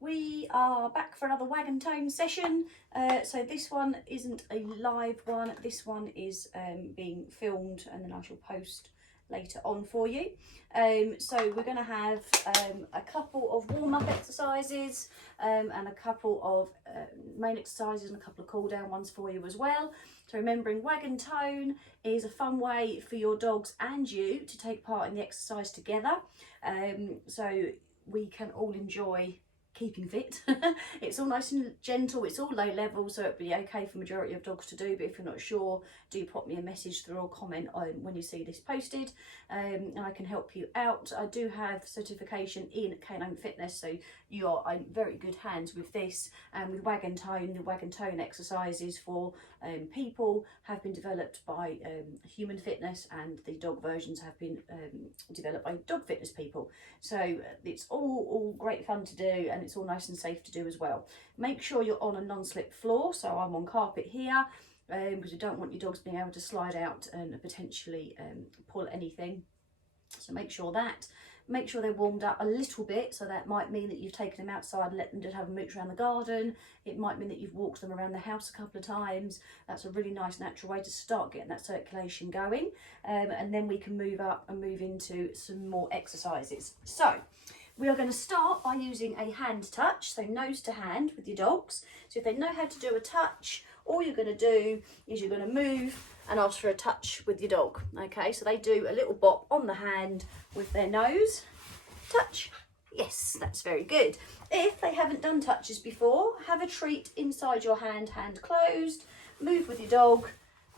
We are back for another Wag and Tone session. So this one isn't a live one. This one is being filmed and then I shall post later on for you. So we're going to have a couple of warm-up exercises and a couple of main exercises and a couple of cool-down ones for you as well. So remembering Wag and Tone is a fun way for your dogs and you to take part in the exercise together. So we can all enjoy keeping fit. It's all nice and gentle, it's all low level, so it'd be okay for majority of dogs to do, but if you're not sure, do pop me a message through or comment on when you see this posted, and I can help you out. I do have certification in Canine Fitness, so you are in very good hands with this, and with Wag and Tone. The Wag and Tone exercises for people have been developed by Human Fitness, and the dog versions have been developed by dog fitness people. So it's all great fun to do, and it's all nice and safe to do as well. Make sure you're on a non-slip floor, so I'm on carpet here, because you don't want your dogs being able to slide out and potentially pull anything. So make sure they're warmed up a little bit. So that might mean that you've taken them outside and let them just have a mooch around the garden. It might mean that you've walked them around the house a couple of times. That's a really nice natural way to start getting that circulation going, and then we can move up and move into some more exercises. So we are going to start by using a hand touch, so nose to hand with your dogs. So if they know how to do a touch, all you're going to do is you're going to move and ask for a touch with your dog. Okay, so they do a little bop on the hand with their nose. Touch. Yes, that's very good. If they haven't done touches before, have a treat inside your hand, hand closed, move with your dog,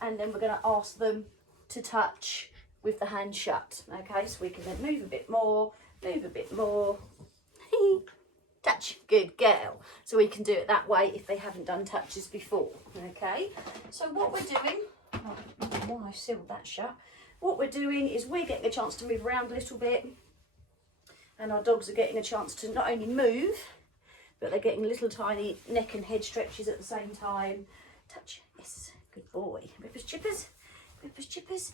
and then we're going to ask them to touch with the hand shut. Okay, so we can then move a bit more, touch, good girl. So we can do it that way if they haven't done touches before. Okay, so what we're doing, I sealed that shut. What we're doing is we're getting a chance to move around a little bit, and our dogs are getting a chance to not only move, but they're getting little tiny neck and head stretches at the same time. Touch, yes, good boy. Rippers, chippers,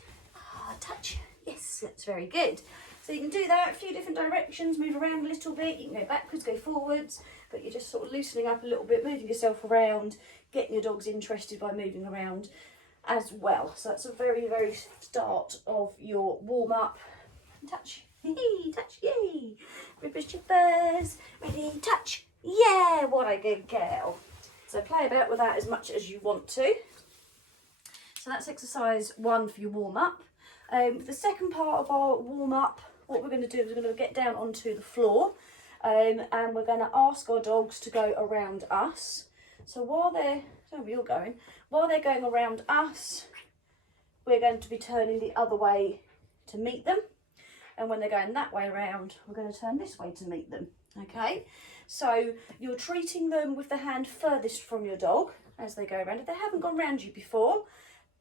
touch, yes, that's very good. So you can do that a few different directions, move around a little bit, you can go backwards, go forwards, but you're just sort of loosening up a little bit, moving yourself around, getting your dogs interested by moving around as well. So that's a very, very start of your warm-up. Touch, touch, yay. Rippers, chippers, ready, touch, yeah, what a good girl. So play about with that as much as you want to. So that's exercise 1 for your warm-up. The second part of our warm-up, what we're going to do is we're going to get down onto the floor, and we're going to ask our dogs to go around us. So while they're going around us, we're going to be turning the other way to meet them. And when they're going that way around, we're going to turn this way to meet them. Okay, so you're treating them with the hand furthest from your dog as they go around. If they haven't gone round you before,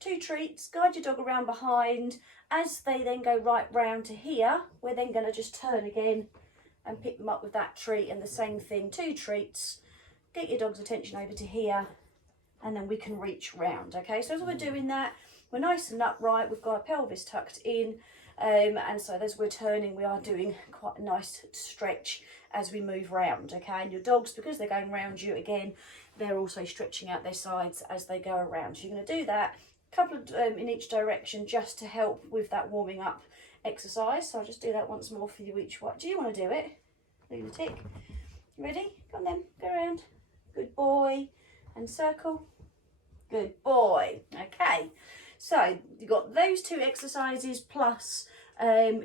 2 treats, guide your dog around behind. As they then go right round to here, we're then going to just turn again and pick them up with that treat, and the same thing, 2 treats, get your dog's attention over to here, and then we can reach round. Okay, so as we're doing that, we're nice and upright, we've got our pelvis tucked in, and so as we're turning, we are doing quite a nice stretch as we move round. Okay, and your dogs, because they're going round you again, they're also stretching out their sides as they go around. So you're going to do that couple of in each direction just to help with that warming up exercise. So I'll just do that once more for you each one. Do you want to do it? Lunatic. Ready? Go on then, go around. Good boy. And circle. Good boy. Okay, so you've got those 2 exercises plus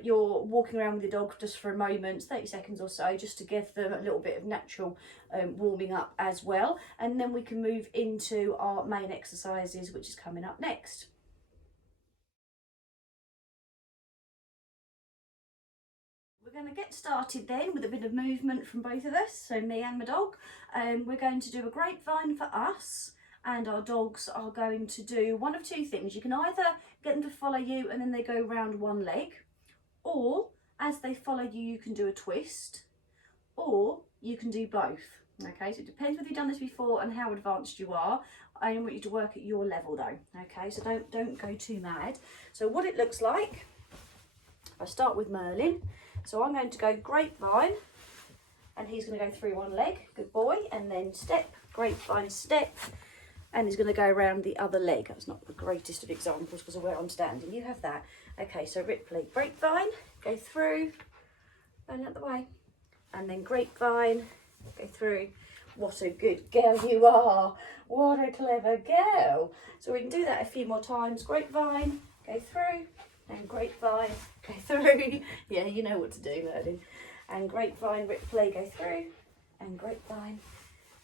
you're walking around with your dog just for a moment, 30 seconds or so, just to give them a little bit of natural warming up as well, and then we can move into our main exercises, which is coming up next. We're going to get started then with a bit of movement from both of us, so me and my dog. We're going to do a grapevine for us, and our dogs are going to do one of 2 things. You can either get them to follow you and then they go round one leg, or as they follow you, you can do a twist, or you can do both. Okay, so it depends whether you've done this before and how advanced you are. I want you to work at your level though. Okay, so don't go too mad. So what it looks like, I start with Merlin. So I'm going to go grapevine, and he's going to go through one leg, good boy, and then step, grapevine, step, and he's going to go around the other leg. That's not the greatest of examples because of where I'm standing. You have that. Okay, so Ripley, grapevine, go through, and out the way, and then grapevine, go through. What a good girl you are. What a clever girl. So we can do that a few more times. Grapevine, go through, and grapevine, go through. Yeah, you know what to do, Merlin. And grapevine, Ripley, go through, and grapevine,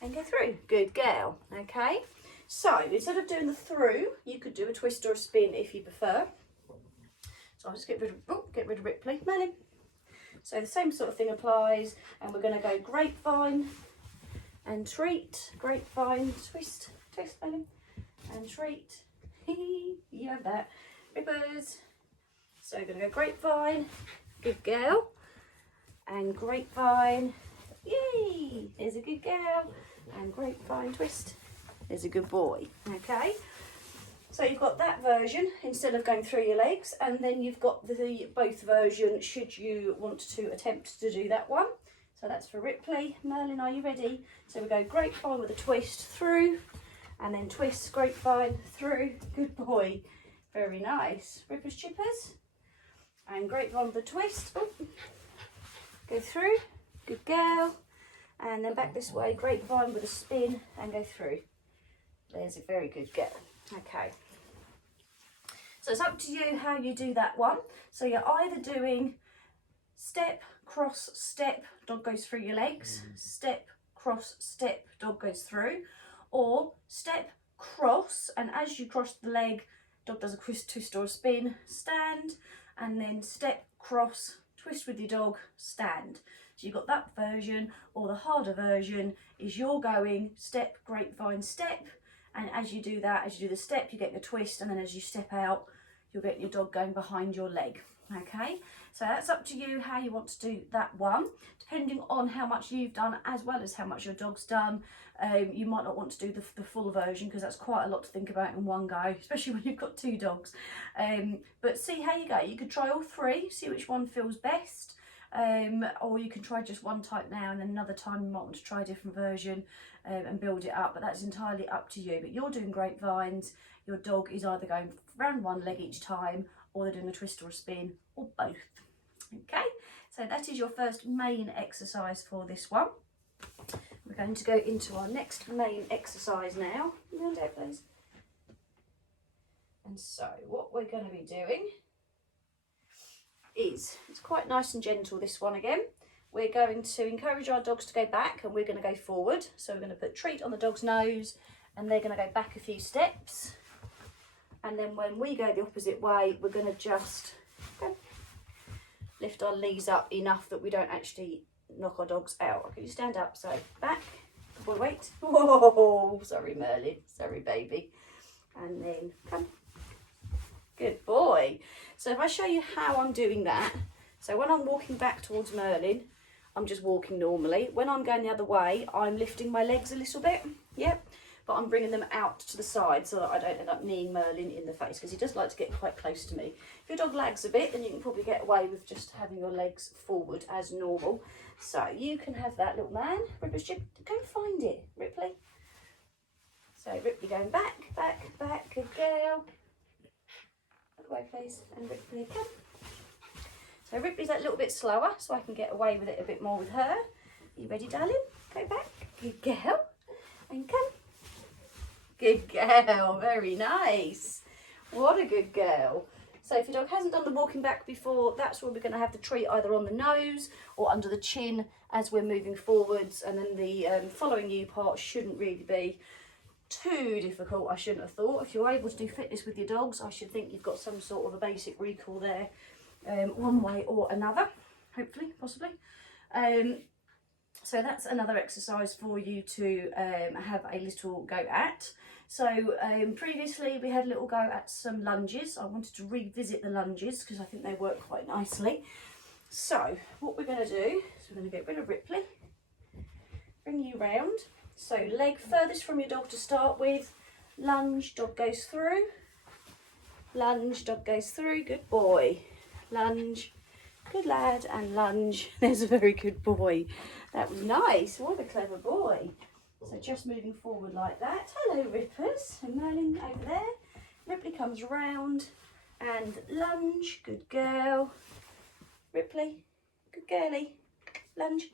and go through. Good girl. Okay. So instead of doing the through, you could do a twist or a spin if you prefer. So I'll just get rid of Ripley. Merlin. So the same sort of thing applies, and we're going to go grapevine and treat, grapevine, twist, twist, Merlin, and treat. You have that. Rippers. So we're going to go grapevine, good girl, and grapevine, yay, there's a good girl, and grapevine, twist, there's a good boy. Okay, so you've got that version instead of going through your legs, and then you've got the both version should you want to attempt to do that one. So that's for Ripley. Merlin, are you ready? So we go grapevine with a twist through, and then twist, grapevine, through, good boy, very nice. Rippers, chippers, and grapevine with a twist, oh, go through, good girl, and then back this way, grapevine with a spin, and go through. There's a very good girl. Okay, so it's up to you how you do that one. So you're either doing step, cross, step, dog goes through your legs, step, cross, step, dog goes through, or step, cross, and as you cross the leg, dog does a twist or a spin, stand, and then step, cross, twist with your dog, stand. So you've got that version, or the harder version is you're going step, grapevine, step, and as you do that, as you do the step, you get the twist, and then as you step out, you'll get your dog going behind your leg. Okay, so that's up to you how you want to do that one, depending on how much you've done as well as how much your dog's done. You might not want to do the full version because that's quite a lot to think about in one go, especially when you've got two dogs. But see how you go. You could try all three, see which one feels best, or you can try just one type now, and then another time you might want to try a different version and build it up, but that's entirely up to you. But you're doing grapevines, your dog is either going round one leg each time, or they're doing a twist or a spin, or both. Okay, so that is your first main exercise for this one. We're going to go into our next main exercise now. Round out, please. And so what we're going to be doing is, it's quite nice and gentle, this one again. We're going to encourage our dogs to go back, and we're going to go forward. So we're going to put treat on the dog's nose, and they're going to go back a few steps. And then when we go the opposite way, we're going to just lift our knees up enough that we don't actually knock our dogs out. Okay, you stand up, so back, boy, wait. Whoa, sorry Merlin, sorry baby. And then come, good boy. So if I show you how I'm doing that, so when I'm walking back towards Merlin, I'm just walking normally. When I'm going the other way, I'm lifting my legs a little bit, yep. But I'm bringing them out to the side so that I don't end up kneeing Merlin in the face, because he does like to get quite close to me. If your dog lags a bit, then you can probably get away with just having your legs forward as normal. So you can have that, little man. Ripley's chip, go find it, Ripley. So Ripley going back, back, back, good girl. Look away, please, and Ripley come. So Ripley's that little bit slower, so I can get away with it a bit more with her. You ready, darling? Go back, good girl, and come. Good girl, very nice. What a good girl. So if your dog hasn't done the walking back before, that's where we're going to have the treat either on the nose or under the chin as we're moving forwards, and then the following you part shouldn't really be too difficult, I shouldn't have thought. If you're able to do fitness with your dogs, I should think you've got some sort of a basic recall there, one way or another, hopefully, possibly. So that's another exercise for you to have a little go at. So previously we had a little go at some lunges. I wanted to revisit the lunges because I think they work quite nicely. So what we're going to do is we're going to get rid of Ripley, bring you round. So leg furthest from your dog to start with, lunge, dog goes through, lunge, dog goes through, good boy, lunge, Good lad, and lunge. There's a very good boy. That was nice. What a clever boy. So just moving forward like that. Hello, Rippers. And Merlin over there. Ripley comes round and lunge. Good girl. Ripley. Good girlie. Lunge.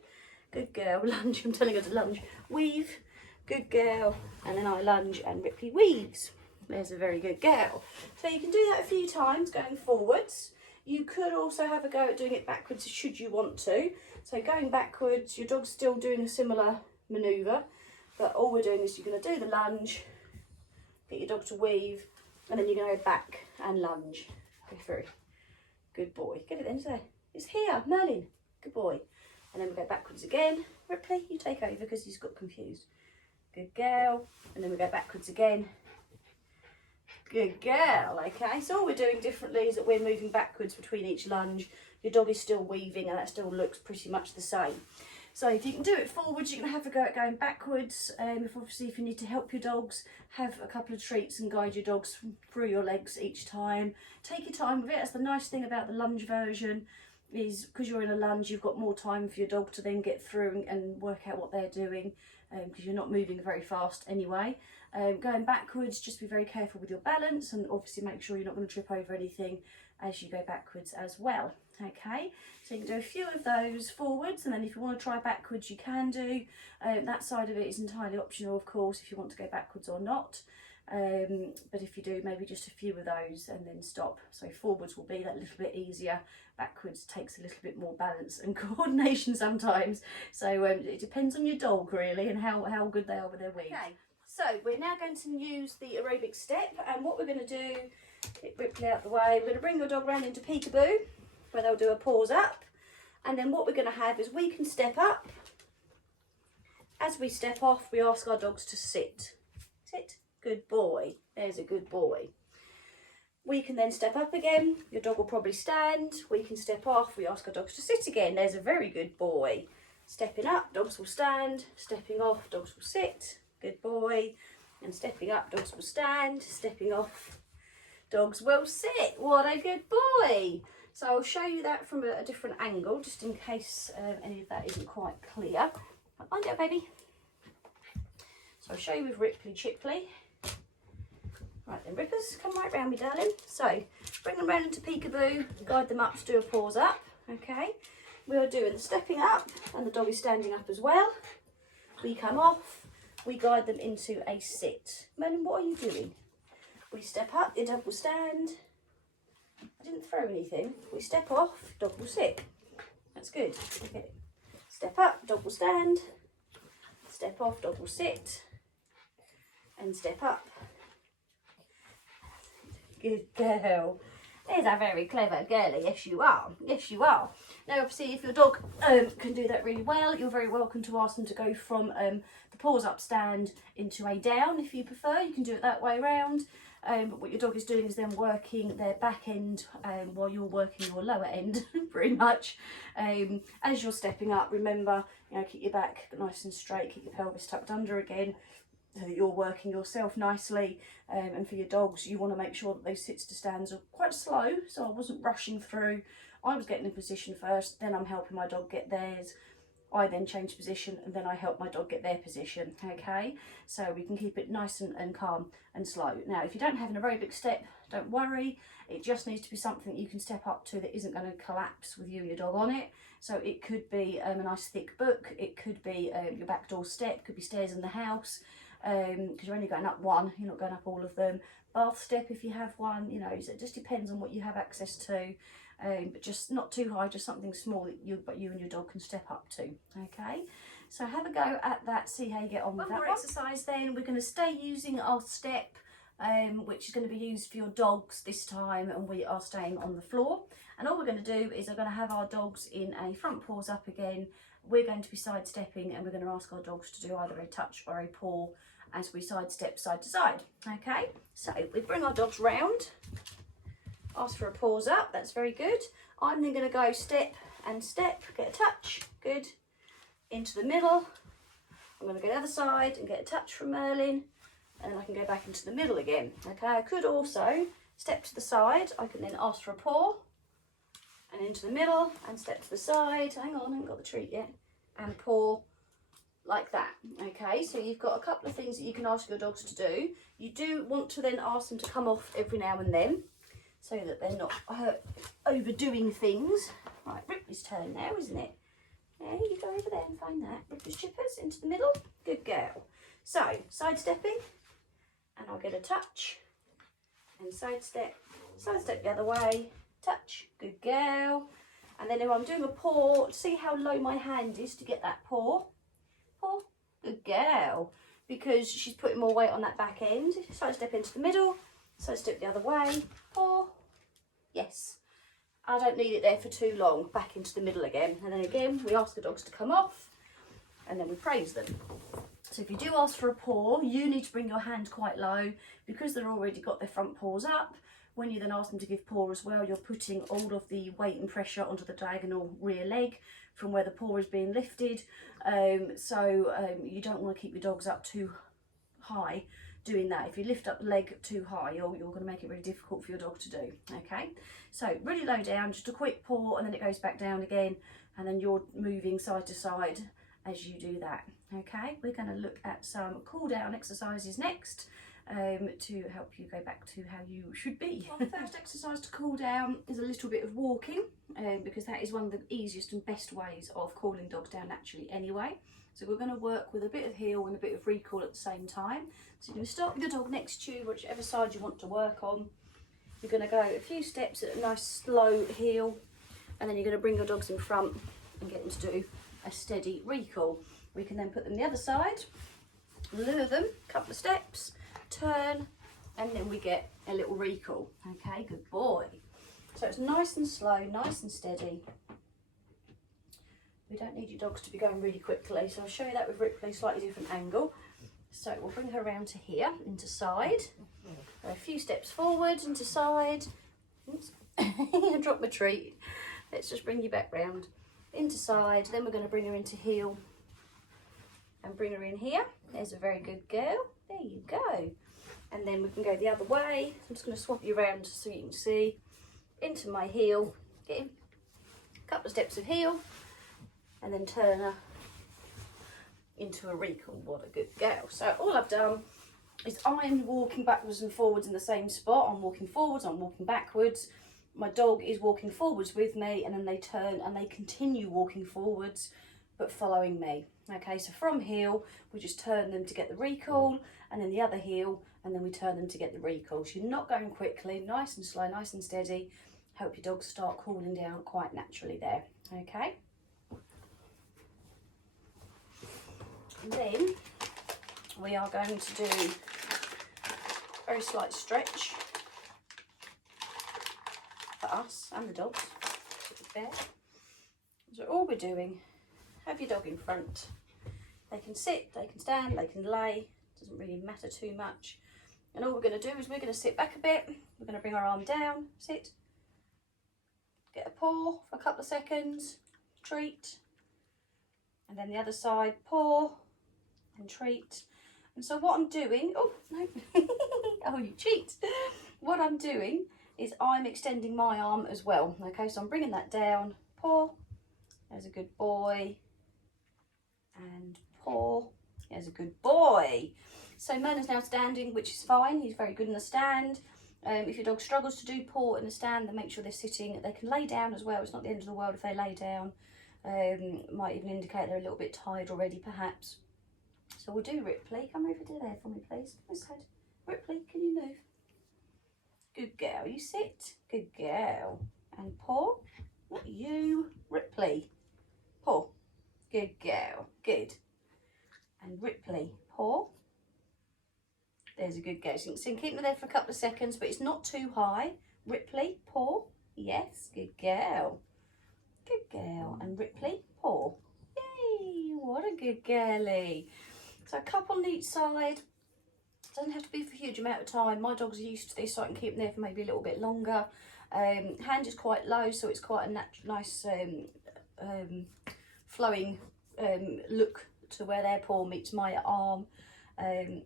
Good girl. Lunge. I'm telling her to lunge. Weave. Good girl. And then I lunge and Ripley weaves. There's a very good girl. So you can do that a few times going forwards. You could also have a go at doing it backwards should you want to. So going backwards, your dog's still doing a similar manoeuvre, but all we're doing is you're going to do the lunge, get your dog to weave, and then you're going to go back and lunge. Go through. Good boy. Get it then, say, it's here, Merlin. Good boy. And then we go backwards again. Ripley, you take over because he's got confused. Good girl. And then we go backwards again. Good girl. Okay, so all we're doing differently is that we're moving backwards between each lunge. Your dog is still weaving and that still looks pretty much the same. So if you can do it forwards, you're going to have a go at going backwards. If you need to help your dogs, have a couple of treats and guide your dogs through your legs each time. Take your time with it. That's the nice thing about the lunge version, is because you're in a lunge, you've got more time for your dog to then get through and work out what they're doing, because you're not moving very fast anyway. Going backwards, just be very careful with your balance and obviously make sure you're not going to trip over anything as you go backwards as well. Okay, so you can do a few of those forwards, and then if you want to try backwards you can do. That side of it is entirely optional, of course, if you want to go backwards or not. But if you do, maybe just a few of those and then stop. So forwards will be that little bit easier. Backwards takes a little bit more balance and coordination sometimes. So it depends on your dog really and how good they are with their weaves. Okay, so we're now going to use the aerobic step, and what we're going to do, get Ripley out the way, we're going to bring your dog round into peekaboo, where they'll do a pause up, and then what we're going to have is we can step up. As we step off, we ask our dogs to sit. Sit. Good boy. There's a good boy. We can then step up again. Your dog will probably stand. We can step off. We ask our dogs to sit again. There's a very good boy. Stepping up, dogs will stand. Stepping off, dogs will sit. Good boy. And stepping up, dogs will stand. Stepping off, dogs will sit. What a good boy. So I'll show you that from a different angle, just in case any of that isn't quite clear. Find out, baby. So I'll show you with Ripley Chipley. Right then, Rippers, come right round me, darling. So bring them round into peekaboo, guide them up to do a pause up. Okay, we are doing the stepping up, and the dog is standing up as well. We come off, we guide them into a sit. Merlin, what are you doing? We step up, your dog will stand. I didn't throw anything. We step off, dog will sit. That's good. Okay. Step up, dog will stand. Step off, dog will sit. And step up. Good girl. There's a very clever girlie. Yes, you are. Yes, you are. Now, obviously, if your dog can do that really well, you're very welcome to ask them to go from the pause up stand into a down if you prefer. You can do it that way round. But what your dog is doing is then working their back end while you're working your lower end, pretty much. As you're stepping up, remember, keep your back nice and straight, keep your pelvis tucked under again, so that you're working yourself nicely. And for your dogs, you want to make sure that those sits to stands are quite slow, so I wasn't rushing through. I was getting in position first, then I'm helping my dog get theirs. I then change position, and then I help my dog get their position. Okay, so we can keep it nice and calm and slow. Now, if you don't have an aerobic step, don't worry. It just needs to be something you can step up to that isn't going to collapse with you and your dog on it. So it could be a nice thick book, it could be your back door step, could be stairs in the house, because you're only going up one, you're not going up all of them. Bath step if you have one, so it just depends on what you have access to. But just not too high, just something small that you and your dog can step up to. Okay, so have a go at that, see how you get on with that. One more exercise then, we're going to stay using our step, which is going to be used for your dogs this time, and we are staying on the floor. And all we're going to do is we're going to have our dogs in a front paws up again. We're going to be sidestepping, and we're going to ask our dogs to do either a touch or a paw as we sidestep side to side. Okay, so we bring our dogs round. Ask for a pause up, that's very good. I'm then going to go step and step, get a touch, good, into the middle. I'm going to go to the other side and get a touch from Merlin, and then I can go back into the middle again. Okay, I could also step to the side, I can then ask for a paw, and into the middle, and step to the side. Hang on, I haven't got the treat yet. And paw like that. Okay, so you've got a couple of things that you can ask your dogs to do. You do want to then ask them to come off every now and then, so that they're not overdoing things. Right, Ripley's turn now, isn't it? Yeah, you go over there and find that. Ripley's chippers into the middle. Good girl. So, sidestepping, and I'll get a touch, and sidestep the other way, touch, good girl. And then if I'm doing a paw, see how low my hand is to get that paw. Paw, good girl. Because she's putting more weight on that back end. Sidestep into the middle, sidestep the other way, paw, yes. I don't need it there for too long, back into the middle again. And then again, we ask the dogs to come off, and then we praise them. So if you do ask for a paw, you need to bring your hand quite low, because they've already got their front paws up. When you then ask them to give paw as well, you're putting all of the weight and pressure onto the diagonal rear leg from where the paw is being lifted. You don't want to keep your dogs up too high doing that. If you lift up the leg too high, you're going to make it really difficult for your dog to do. Okay, so really low down, just a quick paw, and then it goes back down again, and then you're moving side to side as you do that. Okay, we're going to look at some cool down exercises next to help you go back to how you should be. Our first exercise to cool down is a little bit of walking, because that is one of the easiest and best ways of cooling dogs down naturally anyway. So we're going to work with a bit of heel and a bit of recall at the same time. So you're going to start with your dog next to you, whichever side you want to work on. You're going to go a few steps at a nice slow heel, and then you're going to bring your dogs in front and get them to do a steady recall. We can then put them the other side, lure them, a couple of steps, turn, and then we get a little recall. Okay, good boy. So it's nice and slow, nice and steady. We don't need your dogs to be going really quickly, so I'll show you that with Ripley, slightly different angle. So we'll bring her around to here, into side. Go a few steps forward, into side. Oops, I dropped my treat. Let's just bring you back round. Into side, then we're going to bring her into heel. And bring her in here. There's a very good girl. There you go. And then we can go the other way. I'm just going to swap you around so you can see. Into my heel. Get in. A couple of steps of heel. And then turn her into a recall. What a good girl. So all I've done is I'm walking backwards and forwards in the same spot. I'm walking forwards, I'm walking backwards. My dog is walking forwards with me, and then they turn and they continue walking forwards but following me. Okay, so from heel we just turn them to get the recall, and then the other heel, and then we turn them to get the recall. So you're not going quickly, nice and slow, nice and steady. Help your dogs start cooling down quite naturally there. Okay. And then we are going to do a very slight stretch for us and the dogs. So all we're doing, have your dog in front. They can sit, they can stand, they can lay. Doesn't really matter too much. And all we're going to do is we're going to sit back a bit. We're going to bring our arm down, sit, get a paw for a couple of seconds, treat, and then the other side, paw and treat. And so what I'm doing, oh no, oh you cheat. What I'm doing is I'm extending my arm as well. Okay, so I'm bringing that down, paw, there's a good boy, and paw, there's a good boy. So Myrna's now standing, which is fine, he's very good in the stand. If your dog struggles to do paw in the stand, then make sure they're sitting. They can lay down as well, it's not the end of the world if they lay down. Might even indicate they're a little bit tired already perhaps. So we'll do Ripley. Come over to there for me, please. This side. Ripley, can you move? Good girl. You sit. Good girl. And paw. Not you. Ripley. Paw. Good girl. Good. And Ripley. Paw. There's a good girl. So you can keep them there for a couple of seconds, but it's not too high. Ripley. Paw. Yes. Good girl. Good girl. And Ripley. Paw. Yay. What a good girlie. So a couple on each side. Doesn't have to be for a huge amount of time. My dogs are used to this, so I can keep them there for maybe a little bit longer. Hand is quite low, so it's quite a nice flowing look to where their paw meets my arm.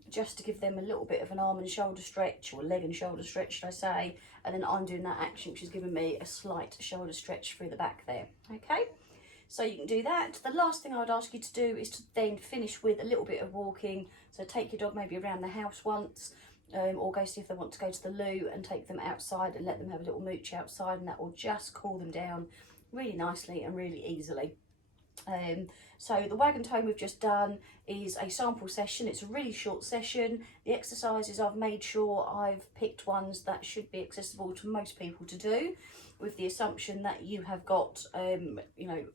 just to give them a little bit of an arm and shoulder stretch, or leg and shoulder stretch, should I say. And then I'm doing that action, which is giving me a slight shoulder stretch through the back there. Okay, so you can do that. The last thing I would ask you to do is to then finish with a little bit of walking. So take your dog maybe around the house once, or go see if they want to go to the loo, and take them outside and let them have a little mooch outside, and that will just cool them down really nicely and really easily. So the Wag and Tone we've just done is a sample session. It's a really short session. The exercises, I've made sure I've picked ones that should be accessible to most people to do, with the assumption that you have got you know,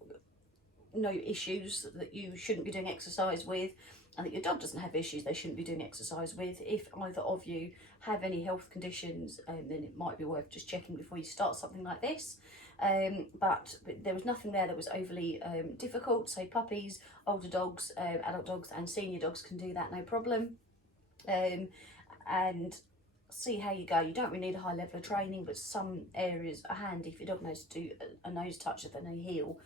no issues that you shouldn't be doing exercise with, and that your dog doesn't have issues they shouldn't be doing exercise with. If either of you have any health conditions, then it might be worth just checking before you start something like this. But there was nothing there that was overly difficult. So puppies, older dogs, adult dogs and senior dogs can do that, no problem. And see how you go. You don't really need a high level of training, but some areas are handy. If your dog knows to do a nose touch at the heel,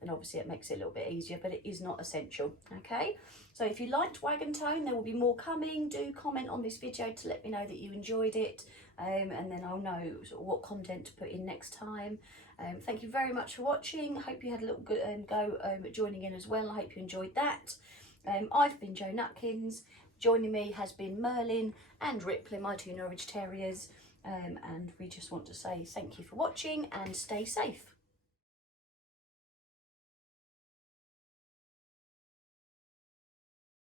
then obviously it makes it a little bit easier, but it is not essential. Okay, so if you liked Wag and Tone, there will be more coming. Do comment on this video to let me know that you enjoyed it, and then I'll know sort of what content to put in next time. Thank you very much for watching. I hope you had a little good go at joining in as well. I hope you enjoyed that. I've been Joe Nutkins. Joining me has been Merlin and Ripley, my two Norwich Terriers, and we just want to say thank you for watching and stay safe.